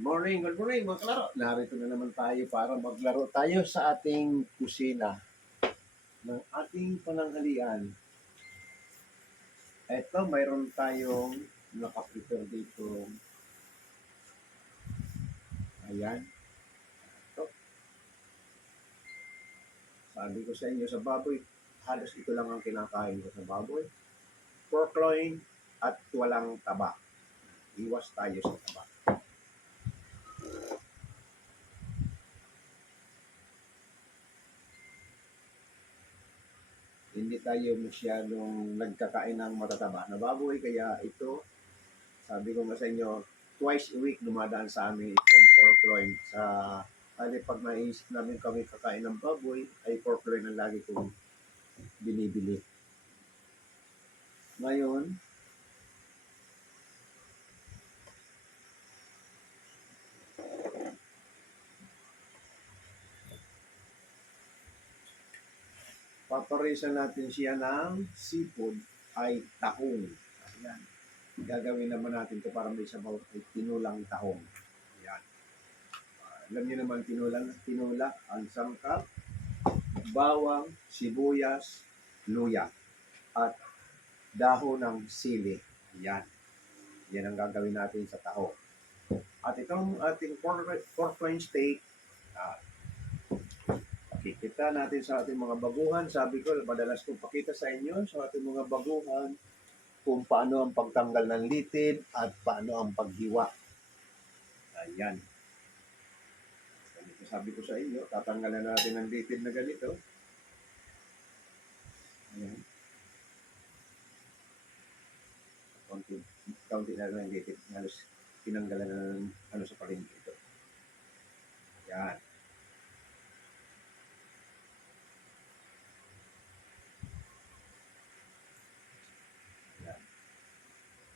Good morning mga kalaro. Narito na naman tayo para maglaro tayo sa ating kusina ng ating pananghalian. Ito, mayroon tayong nakaprepare dito. Ayan. Ito. Sabi ko sa inyo, sa baboy, halos ito lang ang kinakain ko sa baboy. Pork loin at walang taba. Iwas tayo sa taba. Hindi tayo masyadong nagkakain ng matataba na baboy, kaya ito, sabi ko nga sa inyo, twice a week dumadaan sa amin itong pork loin. Sa pag naisip namin kami kakain ng baboy, ay pork loin ang lagi kong binibili. Ngayon, paparisan natin siya ng seafood ay tahong. Ayan. Gagawin naman natin ito para may sabaw ay tinulang tahong. Ayan. Alam niyo naman tinula, ang sangkap, bawang, sibuyas, luya, at dahon ng sili. Ayan. Yan ang gagawin natin sa tahong. At itong ating pork loin steak, kikita natin sa ating mga baguhan. Sabi ko, madalas kong pakita sa inyo sa ating mga baguhan kung paano ang pagtanggal ng litid at paano ang paghiwa. Ayan. Sabi ko sa inyo, tatanggalan natin ang litid na ganito. Ayan. Kaunti na lang ang litid. Halos tinanggalan na ng sa palengke ito. Ayan.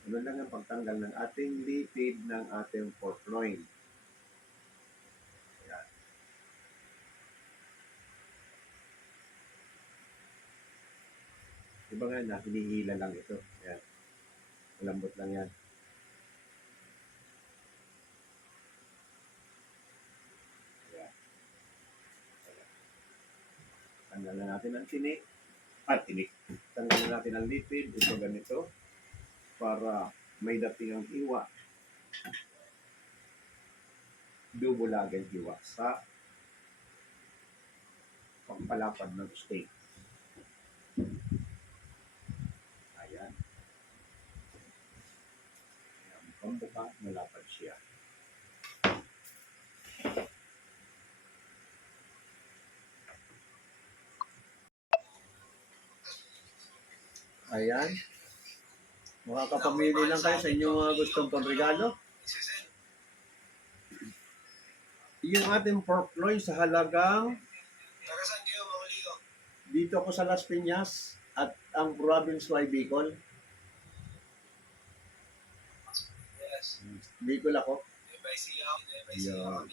Ano lang ang pagtanggal ng ating litid ng ating pork loin. Ayan. Diba nga na, hinihila lang ito. Ayan. Malambot lang yan. Ayan. Ayan. Tanggalan natin ang tinik. Tanggalan natin ang litid. Ito ganito. Para may dating ang hiwa. Dubulagan hiwa sa pagpalapad ng steak. Ayan. Ayan. Pambuka, malapad siya. Ayan. Makakapamili lang kayo sa inyong mga gustong panregalo. Yung ating pork loin sa halagang dito ako sa Las Piñas at ang province ay Bicol. Bicol ako. Yeah.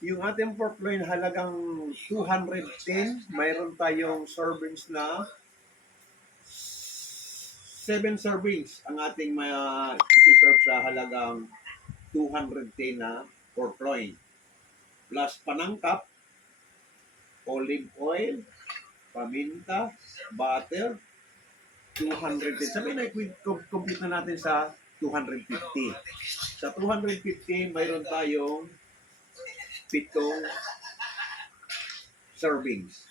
Yung ating pork loin halagang 210, mayroon tayong servings na 7 servings ang ating isi-serve sa halagang 210 na pork loin. Plus panangkap, olive oil, paminta, butter, 210. Sabi na, complete na natin sa 250. Sa 250, mayroon tayong 7 servings.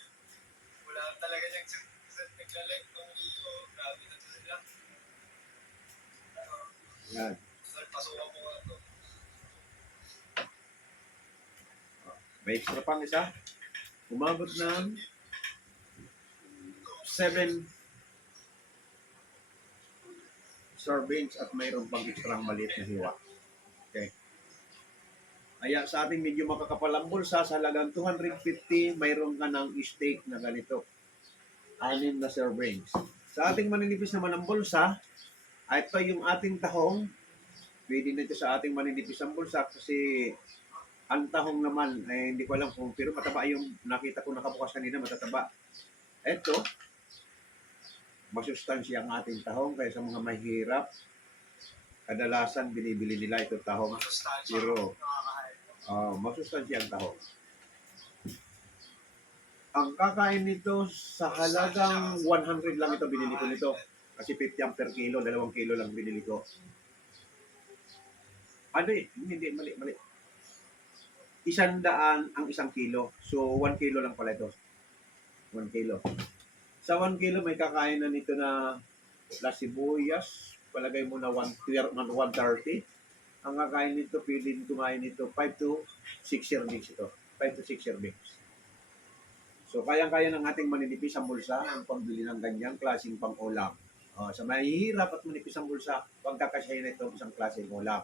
Wala talaga niyang naglalike ng iyo. Grabe na to sila. Yan. Pasukan ko nga to. May extra pang isa. Umabot ng 7 servings at mayroon pang extra maliit na hiwa. Okay. Kaya sa ating medyo makakapal ang bulsa, sa halagang 250, mayroon ka ng steak na ganito. 6 na servings. Sa ating maninipis naman ang bulsa, ito yung ating tahong. Pwede na ito sa ating maninipis ang bulsa kasi ang tahong naman, hindi ko alam kung, pero mataba yung nakita ko nakabukas kanina, matataba. Ito, masustansya ang ating tahong, kaya sa mga mahirap, Kadalasan binibili nila ito tahong Masustansya. pero Nakakain. masustansya ang tahong. Ang kakain nito sa halagang 100 lang ito binili ko nito. Kasi 50 ang per kilo, 2 kilo lang binili ko. Ano eh, hindi, mali. 100 ang 1 kilo. So, 1 kilo lang pala ito. 1 kilo. Sa 1 kilo, may kakain na nito na sibuyas. Palagay mo na 130. Ang kakain nito, pwedeng kumain nito 5 to 6 servings ito. 5 to 6 servings. So, kayang-kaya ng ating maninipis ang bulsa ang pambili ng ganyang klaseng pang-ulam. Sa mahihirap at manipis ang bulsa, huwag kakasyahin na itong isang klaseng ulam.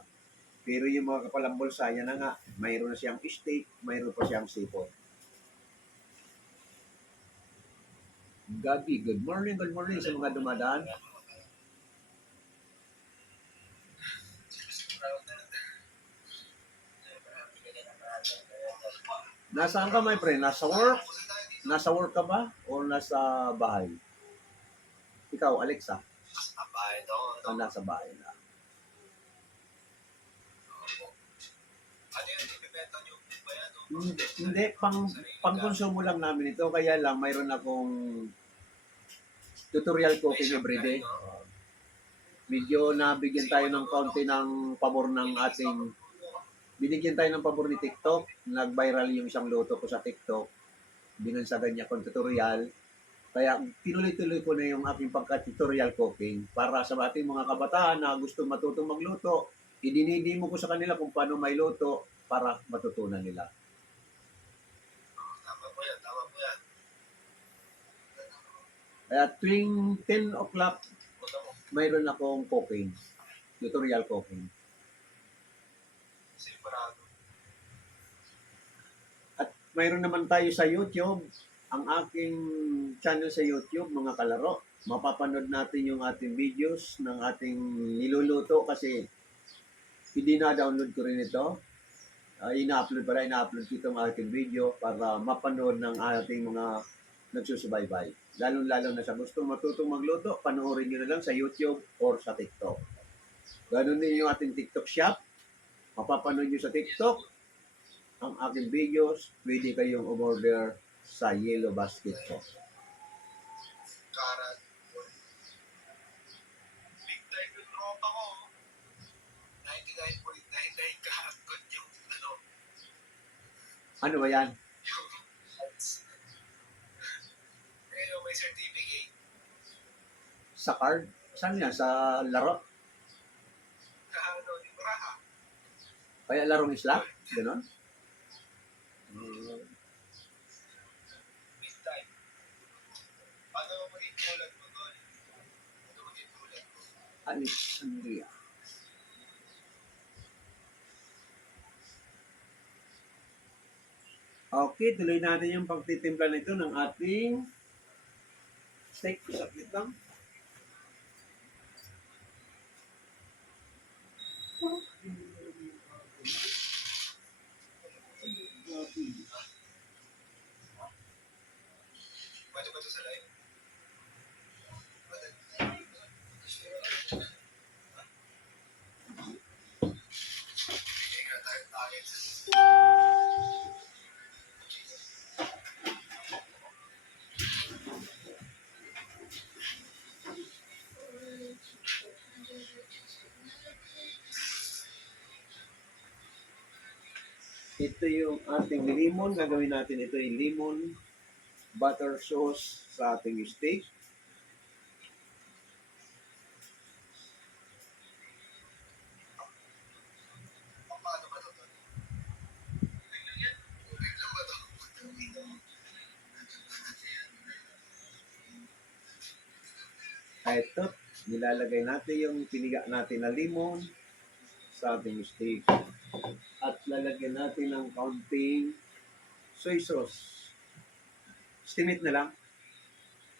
Pero yung mga kapalang bulsa, yan na nga, mayroon na siyang steak, mayroon pa siyang sipon. Gabi, good morning sa mga dumadaan. Nasaan ka, my friend? Nasa work? Nasa work ka ba? O nasa bahay? Ikaw, Alexa? Abahin ako. Nasa bahay na. Ano yun? Ibibenta nyo ba yan? Hindi, pang-konsumo lang namin ito. Kaya lang, mayroon akong tutorial cooking everyday. Medyo nabigyan tayo ng kaunti ng pabor ng ating... Binigyan tayo ng pabor ni TikTok. Nag-viral yung isang luto ko sa TikTok. Binansagan niya kong tutorial. Kaya tinuloy-tuloy ko na yung aking pagka-tutorial cooking para sa ating mga kabataan na gusto matutong magluto. Idinidimo ko sa kanila kung paano may luto para matutunan nila. Tama po yan. Kaya tuwing 10 o'clock, Punta mo. mayroon akong cooking. Tutorial cooking. Sigurado. At mayroon naman tayo sa YouTube. Ang aking channel sa YouTube, mga kalaro. Mapapanood natin yung ating videos ng ating niluluto kasi download ko rin ito. Ina-upload ko itong ating video para mapanood ng ating mga nagsusubaybay. Lalo-lalo na sa gustong matutong magluto, panoorin nyo na lang sa YouTube or sa TikTok. Ganun din yung ating TikTok shop. Mapapanood nyo sa TikTok ang aking videos. Pwede kayong umorder sa Yellow Basket ko. Karat. Big time yung tropa ko. 99.99 karat ko yung ano. Ano ba yan? Yung ads. Pero may certificate. Sa card? Saan yan? Sa laro? Ano, di ba? Kaya larong slot? Ganon? Big time. Paano maging tulad mo doon? Ano maging tulad mo? Alexandria. Okay, tuloy natin yung pagtitimpla nito ng ating steak. Saglit lang. Pwede ba ito sa live? Pwede. Bigay ka tayo target. Ito yung ating lemon. Gagawin natin ito yung lemon butter sauce sa ating steak. Paano ba ito? Tubig lang ba ito? Ito, nilalagay natin yung piniga natin na lemon sa ating steak. At lalagyan natin ng kaunting soy sauce. Steam it na lang.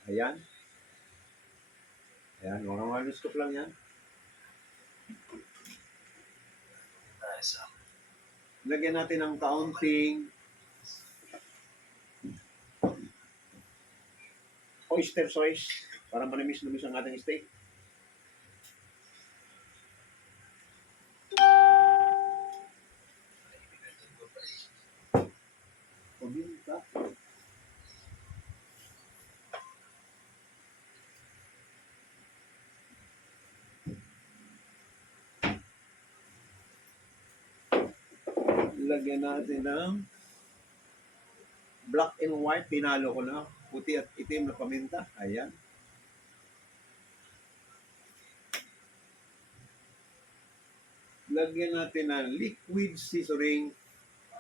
Ayan. Ayan, one scoop lang yan. Nice. Lagyan natin ng kaunting oyster sauce para manamis-namis ang ating steak. Lagyan natin ng black and white. Pinalo ko na. Puti at itim na paminta. Ayan. Lagyan natin ng liquid seasoning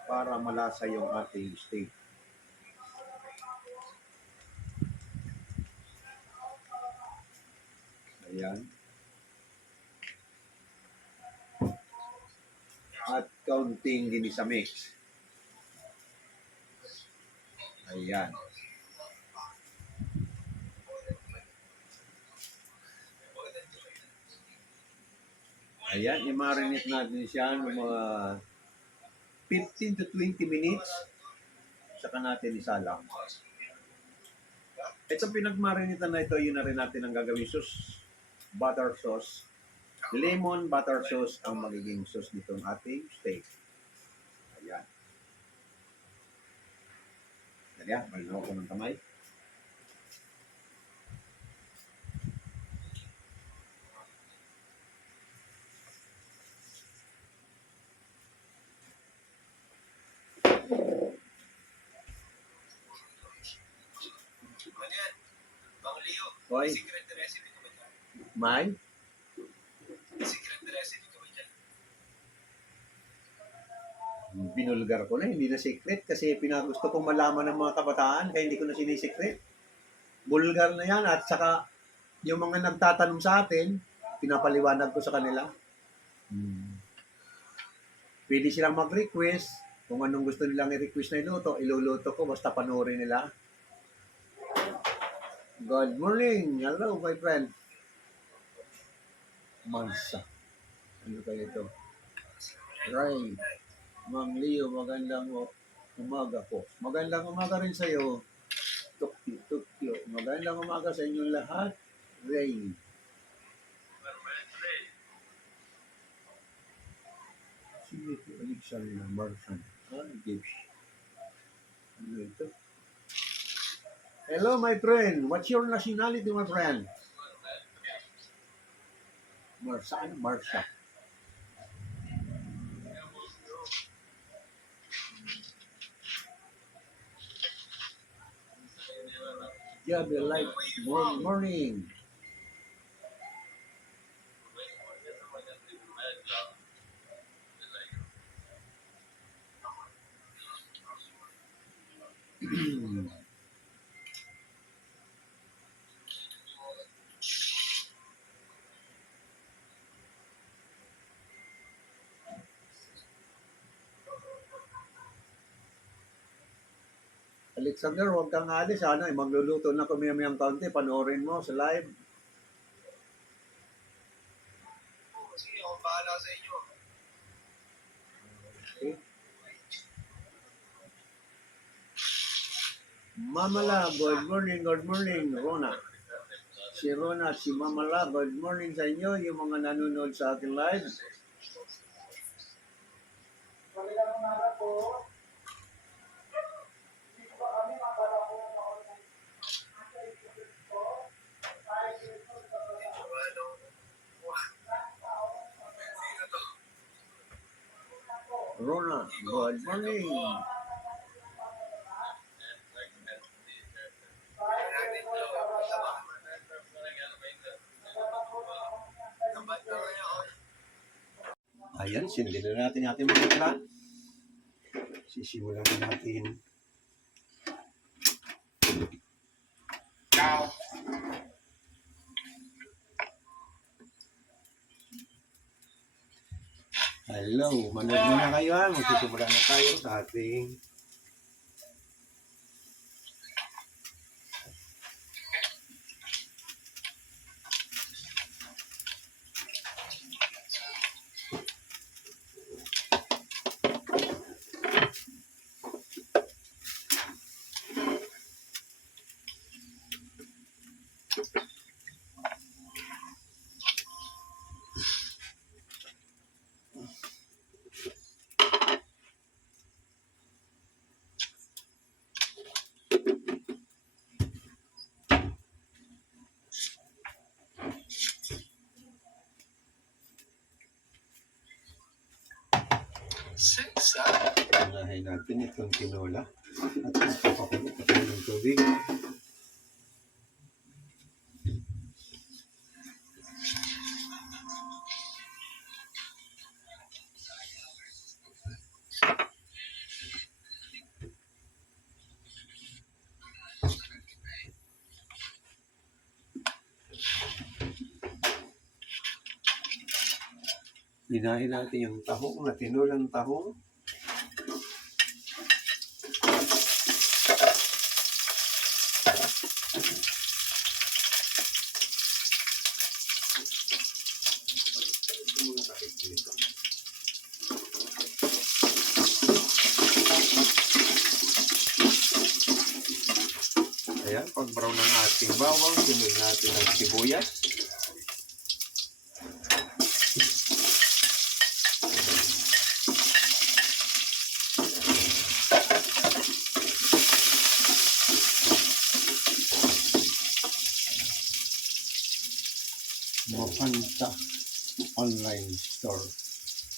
para malasa yung ating steak. Ayan. At kaunting ginisa mix. Ayan. Ayan, i-marinate natin siya ng mga 15 to 20 minutes. Saka natin isalang. Ito pinag-marinate na ito, yun na rin natin ang gagawin sauce. Butter sauce. Lemon butter sauce ang magiging sauce nitong ating steak. Ayan. Ayan, malinaw ko ng kamay. Ganyan. Bang Leo, Hoy, secret recipe ko ba dyan? May? Secret recipe ko ba dyan? Binulgar ko na, hindi na secret kasi pinagusto kong malaman ng mga kabataan kaya hindi ko na sinisikret. Bulgar na yan at saka yung mga nagtatanong sa atin, pinapaliwanag ko sa kanila. Pwede silang mag-request kung anong gusto nilang i-request na iluto, iluluto ko basta panoorin nila. Good morning! Hello, my friend. Mansa. Ano kayo ito? Ray. Mang Leo, magandang umaga po. Magandang umaga rin sa iyo. Tukyo. Magandang umaga sa inyong lahat. Ray. Sino ito? Alexander Marsan. Gibbs. Ano ito? Hello, my friend. What's your nationality, my friend? Marsa. Ano? Marsa. Jabe like morning. Alexander, huwag kang alis. Ano, magluluto na kami mayang kaunti. Panoorin mo sa live. Sige, ako bahala sa inyo. Okay. Mamala, good morning, Rona. Si Rona, si Mamala, good morning sa inyo, yung mga nanonood sa ating live. Rona, good morning. Ayan, sindin na natin ating mga plan. Sisimulan natin. Hello, manood muna kayo ha. Magsisimula na tayo sa ating Unahin natin itong tinola. At papakulo ng tubig. Hinahin natin yung tahong na tinulang tahong. Ayan, pag-brown ng ating bawang, sunod natin ang sibuyas. Mapanta online store.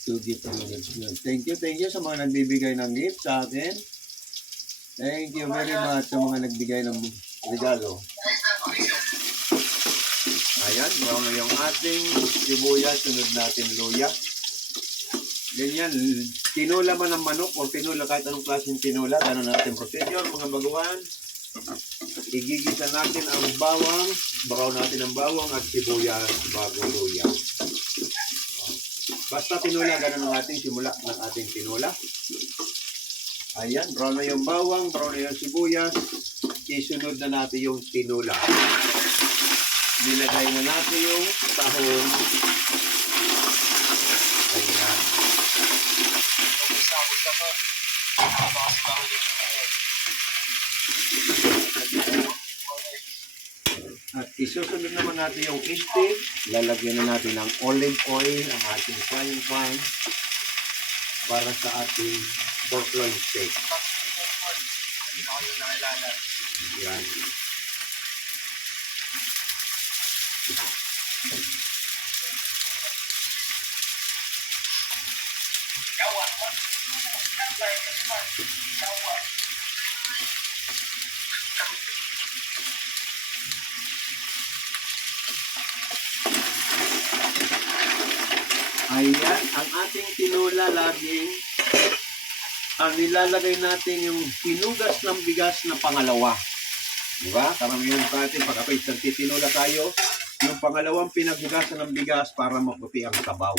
2 gift minutes. Thank you sa mga nagbibigay ng gift sa akin. Thank you very much sa mga nagbigay ng regalo. Ayan, brown na yung ating sibuyas. Sunod natin luya. Ganyan, tinula man ng manok o tinula kahit anong klaseng tinula. Ganun natin procedure, mga baguhan. Igigisa natin ang bawang. Brown natin ang bawang at sibuyas bago luya. Basta tinula, ganun ang ating simula ng ating tinula. Ayan, brown na yung bawang, brown na yung sibuyas. Isunod na natin yung tinula. Nilagay na natin yung tahong. Ayan. At isusunod naman natin yung steak. Lalagyan na natin ng olive oil ang ating frying pan para sa ating pork loin steak. Yan. Ayan, ang ating tinula laging ang nilalagay natin yung pinugas ng bigas na pangalawa. Diba? Karamihan sa atin, pag ako'y nagtitinula tayo, yung pangalawang pinaghugasan ng bigas para maputi ang sabaw.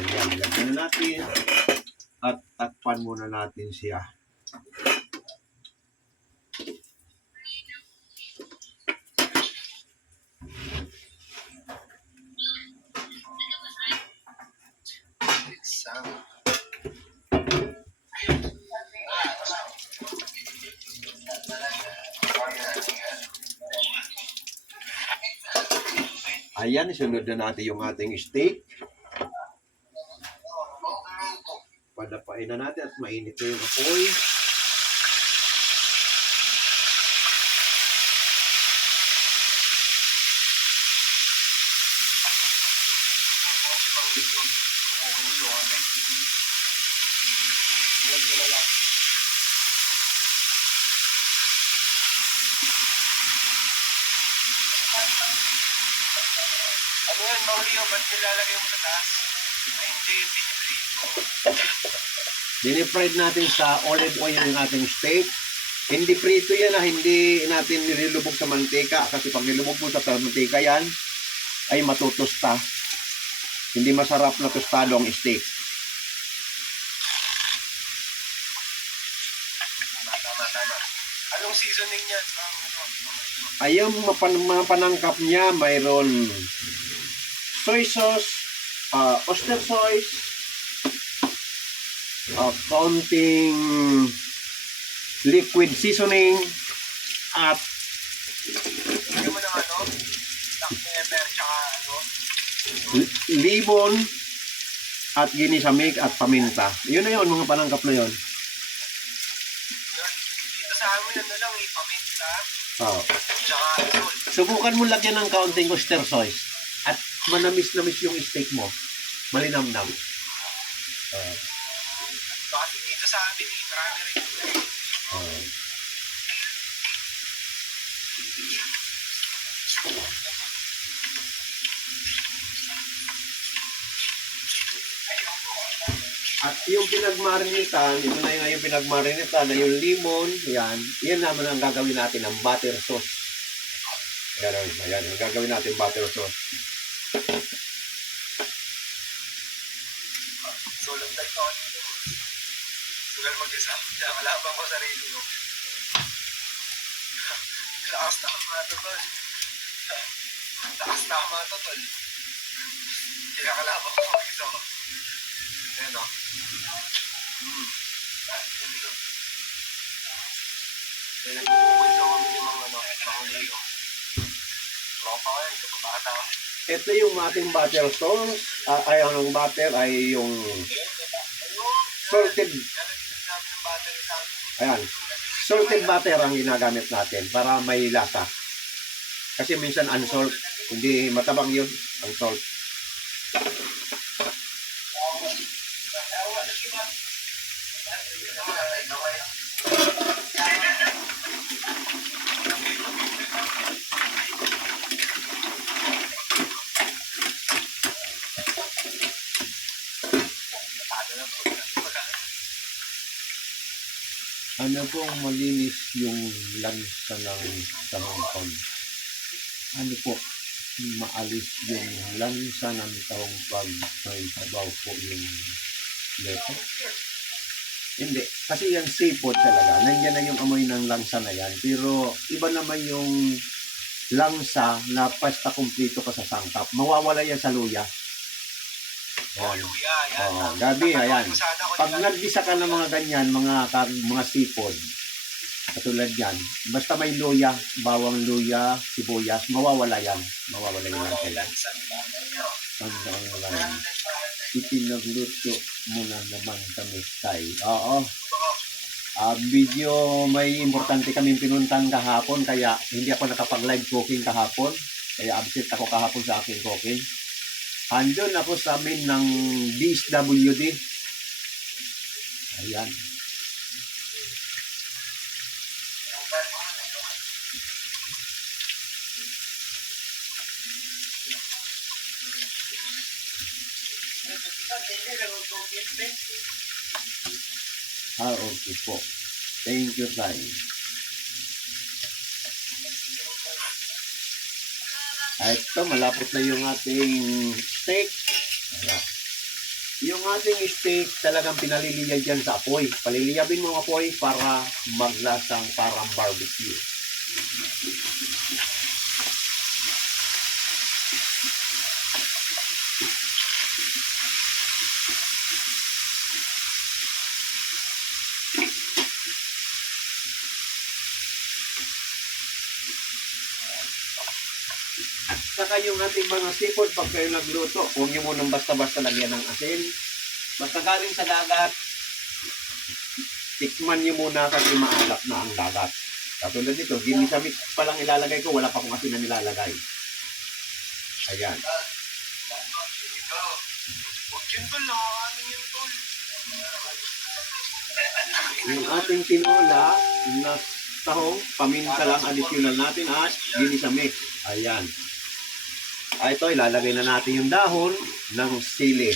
Ayan, lagyan na natin at takpan muna natin siya. Ayan, isunod na natin yung ating steak. Padapain na natin at mainit na yung apoy. Ano yan, Maulio? Ba't nilalagay mo sa taas? Ay, hindi, piniprito. Dinifried natin sa olive oil yung ating steak. Hindi prito yan hindi natin nilulubog sa mantika. Kasi pag nilubog mo sa mantika yan, ay matutusta. Hindi masarap na tostado ang steak. Tama. Anong seasoning niya? Ay, yung mga panangkap niya, mayroon soy sauce, oyster sauce, konting liquid seasoning, at Hindi mo ng ano? Black pepper, tsaka ano? limon, at ginisamig at paminta. Yun na yun, mga panangkap na yun. Dito sa amin, ano lang, ipaminta, tsaka salt. Subukan mo lagyan ng kaunting oyster sauce at manamis-namis yung steak mo. Malinamnam. Ah, Kasi dito sa amin, marami rin. ah. At yung pinagmarinitan, ito na yung pinagmarinitan na yung limon, yan naman ang gagawin natin ng butter sauce. Ayan, ang gagawin natin butter sauce. Sulat na ito dito. Sugal mag-isa. Kaya kalabang ko sarili ko. Lakas na ang mga totol. Lakas na ang mga totol. Kaya kalabang ko mag-isa ko. Ayan o. Kaya nagpupunta kami ng mga liyo. Tropa ko yan, ito pa bata. Ito yung ating butter sauce. Ang butter ay yung salted. Ayan. Salted butter ang ginagamit natin para may lasa. Kasi minsan unsalt. Hindi matabang yun, ang salt. Ano pong malinis yung lansa ng tahong? Ano po, maalis yung lansa ng tahong pag may sabaw po yung leto? Hindi. Kasi yung seafood talaga, nandiyan na yung amoy ng lansa na yan. Pero iba naman yung langsa na pasta kumpleto ka sa sangkap. Mawawala yan sa luya. Ayan. Gabi, ayan. Pag naggisa ka ng mga ganyan, mga seafood, katulad yan, basta may luya, bawang luya, sibuyas, mawawala yan. Mawawala yung lansa yan. Ang yan. Ipinagluto muna naman kami tayo. Oo. Video, may importante kaming pinuntan kahapon, kaya hindi ako nakapag-live cooking kahapon. Kaya absent ako kahapon sa aking cooking. Andun ako sa amin ng DSWD. Ayan. Okay po. Thank you, tayo. Ito, malapit na yung ating steak. Ayan. Yung ating steak, talagang pinaliliyag yan sa apoy. Paliliyabin mo ang apoy para maglasang parang barbecue. Saka yung ating mga seafood, pag kayo nagluto, huwag nyo munang basta-basta lagyan ng asin. Basta galing sa dagat, tikman nyo muna kasi maalap na ang dagat. Katulad nito, ginisa mix pa lang ilalagay ko, wala pa kong asin na nilalagay. Ayan. Huwag yun tol, nakakanin yun tol. Yung ating tinola na tahong, paminta lang additional natin at ginisa mix. Ayan. Ito, ilalagay na natin yung dahon ng sili.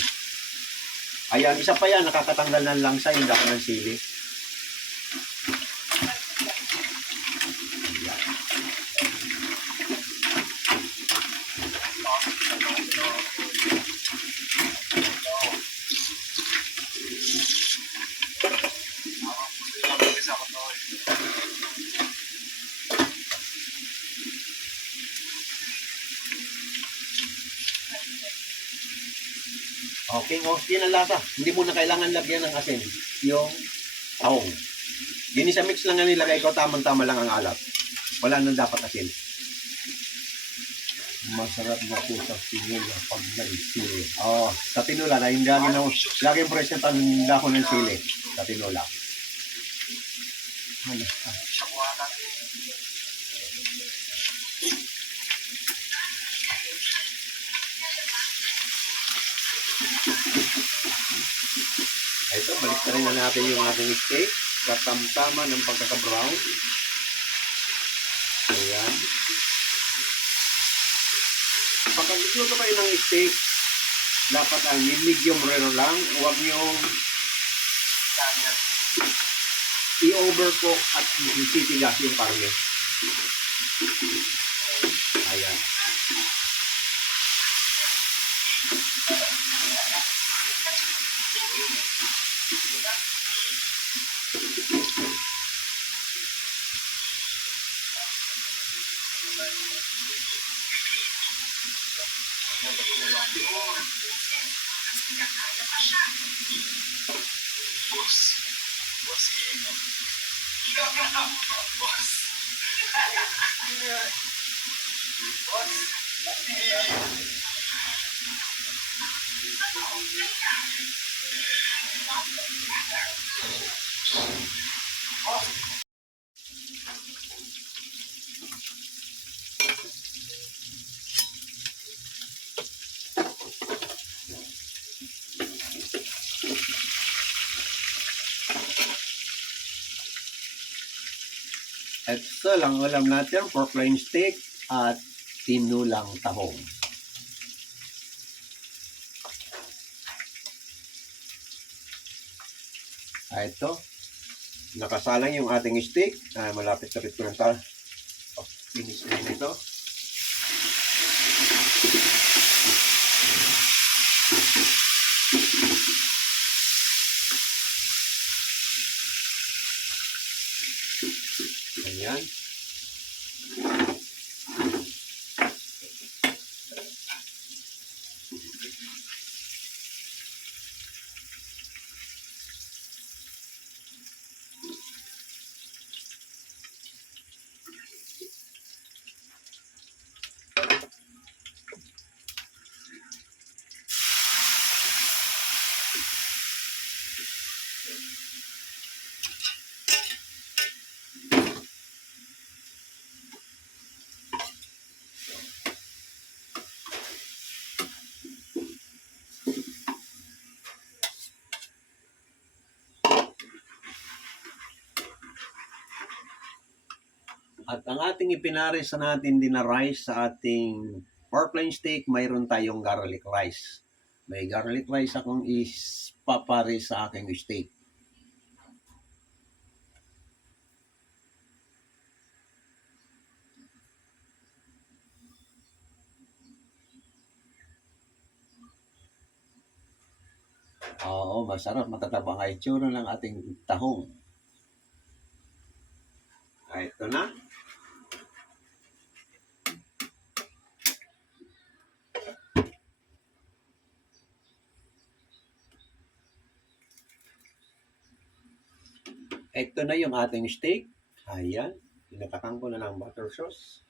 Ayan, isa pa yan, nakakatanggal ng langsa yung dahon ng sili. Okay, yun ang lasa. Hindi mo na kailangan lagyan ng asin. Yung tahong. Ginisa mix lang ang nilagay ko, tamang-tama lang ang alat. Wala nang dapat asin. Masarap na po sa tinola pag naisili. Sa tinola, laging present ang dahon ng sili sa tinola. Balik na natin yung ating steak. Katamtama ng pagkaka-brown. Ayan. Pagka nagluto kayo ng steak, dapat ang medium rare lang. Huwag niyong i-overcook at titigas yung karne. Ayan. Ito lang ulam natin, pork loin steak at tinulang tahong. Ito, nakasalang yung ating steak. Malapit na rin ko na finish na ito. Ayan. At ang ating ipinares sa natin din na rice sa ating pork loin steak, mayroon tayong garlic rice. May garlic rice akong ipapares sa aking steak. Oo, masarap. Matataba ang itsura ng ating tahong. Ito na. Ito na yung ating steak. Ayan. Pinatakan ko na ng butter sauce.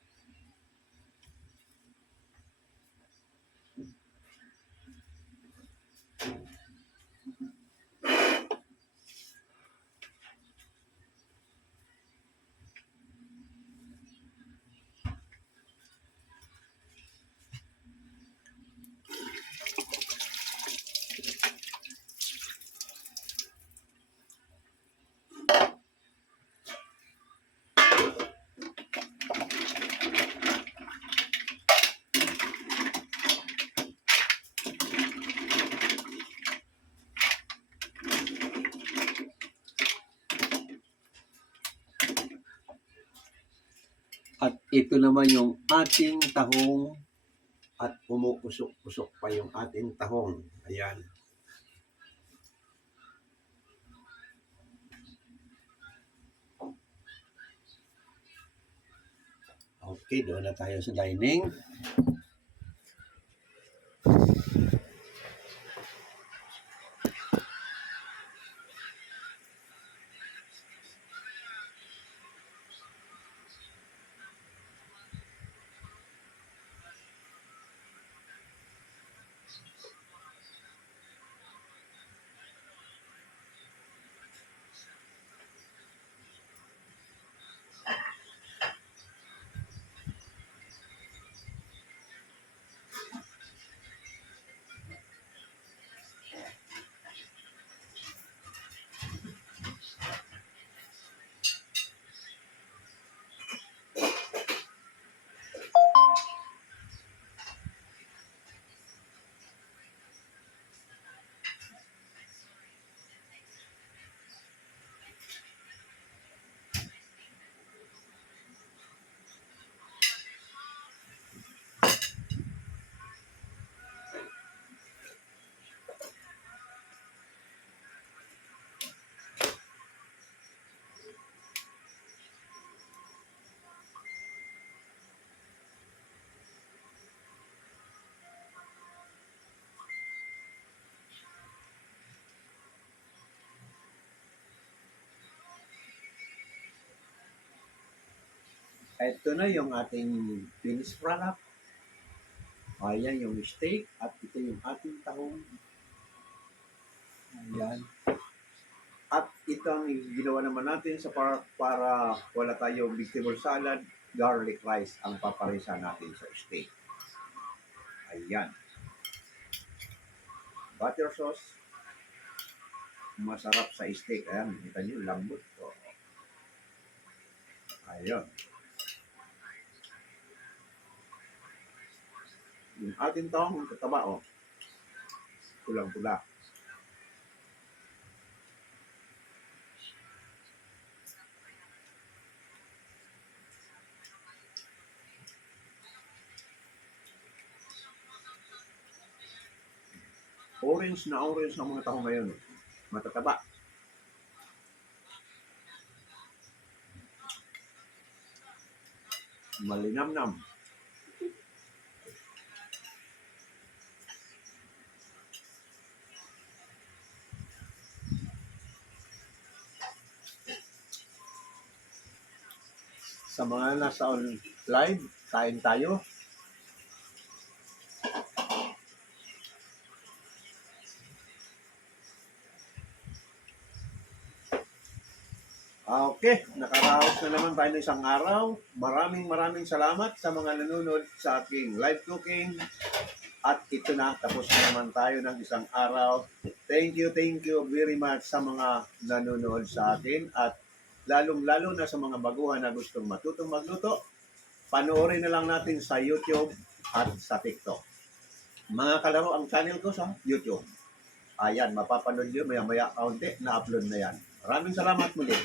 At ito naman yung ating tahong at umuusok-usok pa yung ating tahong. Ayan. Okay, doon na tayo sa dining. Ito na yung ating finished product. Ayan yung steak at ito yung ating tahong. Ayan. At ito ang ginawa naman natin sa para wala tayong vegetable salad, garlic rice ang paparisa natin sa steak. Ayan. Butter sauce. Masarap sa steak. Ayan, kita nyo, lambot. O. Ayan. Yung ating tahong kataba, o. Pulang-pula. Orange ang mga tahong ngayon. Matataba. Malinamnam. Sa mga nasa live, kain tayo. Okay, nakaraos na naman tayo ng isang araw. Maraming salamat sa mga nanonood sa aking live cooking. At ito na, tapos na naman tayo ng isang araw. Thank you very much sa mga nanonood sa akin. At lalong-lalo na sa mga baguhan na gustong matutong magluto, panoorin na lang natin sa YouTube at sa TikTok. Mga kalaro, ang channel ko sa YouTube. Ayan, mapapanood nyo maya-maya kaunti, na-upload na yan. Maraming salamat muli.